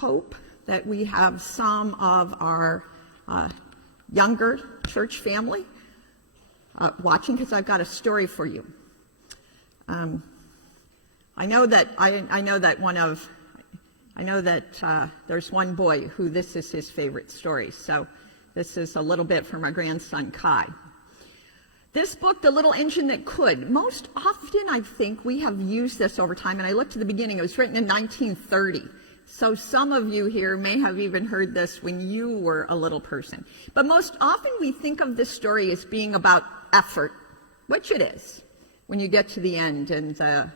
hope that we have some of our younger church family watching, because I've got a story for you. I know that there's one boy who this is his favorite story. So this is a little bit from our grandson Kai. This book, The Little Engine That Could, most often I think we have used this over time, and I looked at the beginning, it was written in 1930. So some of you here may have even heard this when you were a little person. But most often we think of this story as being about effort, which it is, when you get to the end and the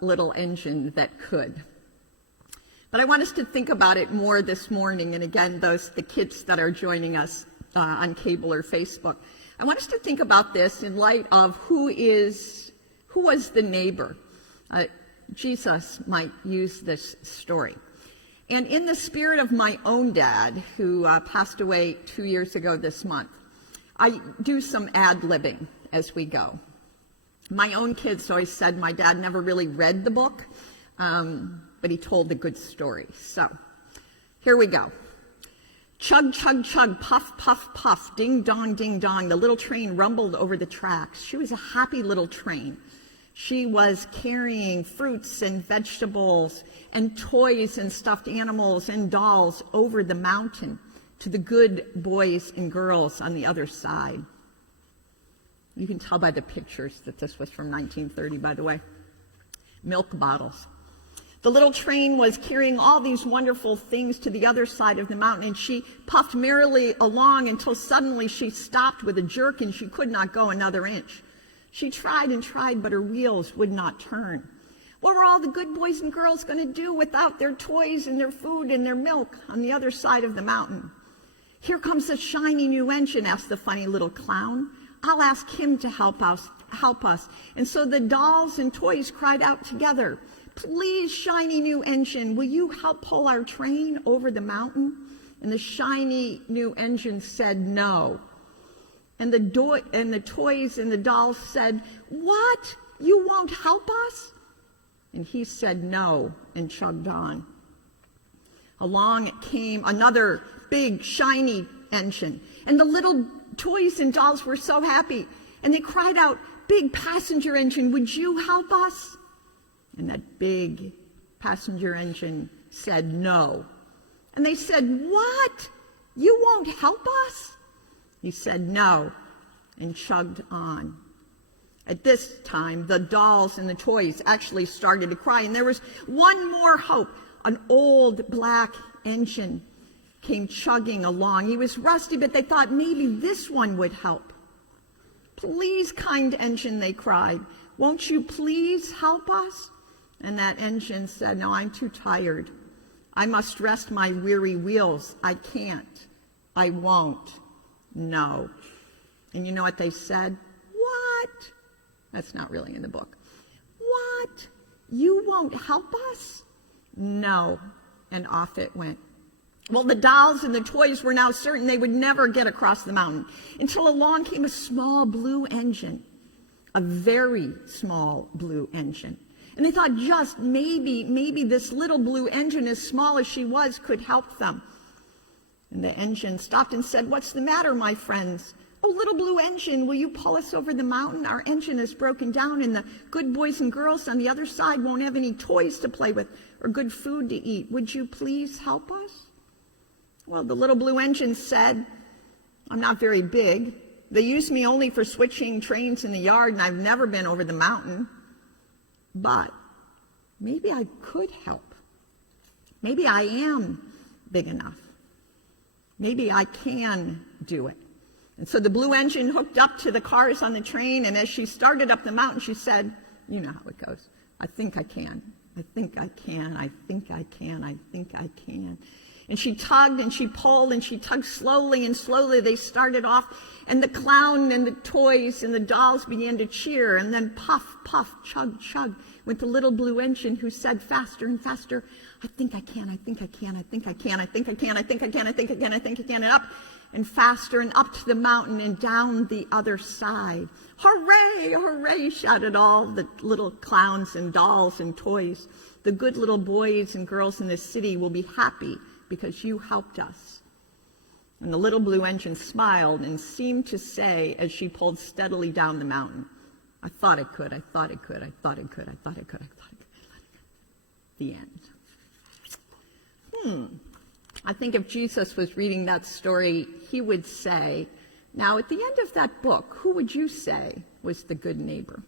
little engine that could. But I want us to think about it more this morning, and again, the kids that are joining us on cable or Facebook. I want us to think about this in light of who was the neighbor. Jesus might use this story. And in the spirit of my own dad, who passed away 2 years ago this month, I do some ad-libbing as we go. My own kids always said my dad never really read the book, but he told a good story. So here we go. Chug, chug, chug, puff, puff, puff, ding, dong, the little train rumbled over the tracks. She was a happy little train. She was carrying fruits and vegetables and toys and stuffed animals and dolls over the mountain to the good boys and girls on the other side. You can tell by the pictures that this was from 1930, by the way. Milk bottles. The little train was carrying all these wonderful things to the other side of the mountain, and she puffed merrily along until suddenly she stopped with a jerk and she could not go another inch. She tried and tried, but her wheels would not turn. What were all the good boys and girls going to do without their toys and their food and their milk on the other side of the mountain? Here comes a shiny new engine, asked the funny little clown. I'll ask him to help us. And so the dolls and toys cried out together, please, shiny new engine, will you help pull our train over the mountain? And the shiny new engine said no. And the toys and the dolls said, what? You won't help us? And he said no and chugged on. Along came another big, shiny engine. And the little toys and dolls were so happy. And they cried out, big passenger engine, would you help us? And that big passenger engine said no. And they said, what? You won't help us? He said no and chugged on. At this time, the dolls and the toys actually started to cry. And there was one more hope. An old black engine came chugging along. He was rusty, but they thought maybe this one would help. Please, kind engine, they cried. Won't you please help us? And that engine said, no, I'm too tired. I must rest my weary wheels. I can't. I won't. No. And you know what they said? What? That's not really in the book. What? You won't help us? No. And off it went. Well, the dolls and the toys were now certain they would never get across the mountain until along came a small blue engine, a very small blue engine. And they thought just maybe this little blue engine, as small as she was, could help them. And the engine stopped and said, what's the matter, my friends? Oh, little blue engine, will you pull us over the mountain? Our engine is broken down, and the good boys and girls on the other side won't have any toys to play with or good food to eat. Would you please help us? Well, the little blue engine said, I'm not very big. They use me only for switching trains in the yard, and I've never been over the mountain. But maybe I could help. Maybe I am big enough. Maybe I can do it. And so the blue engine hooked up to the cars on the train, and as she started up the mountain, she said, you know how it goes. I think I can. I think I can. I think I can. I think I can. And she tugged and she pulled and she tugged slowly, and slowly they started off, and the clown and the toys and the dolls began to cheer, and then puff, puff, chug, chug went the little blue engine, who said faster and faster, I think I can, I think I can, I think I can, I think I can, I think I can, I think I can, I think I can, and up and faster and up to the mountain and down the other side. Hooray, hooray, shouted all the little clowns and dolls and toys. The good little boys and girls in this city will be happy because you helped us." And the little blue engine smiled and seemed to say, as she pulled steadily down the mountain, "I thought it could, I thought it could, I thought it could, I thought it could, I thought it could, I thought it could." The end. I think if Jesus was reading that story, he would say, now at the end of that book, who would you say was the good neighbor?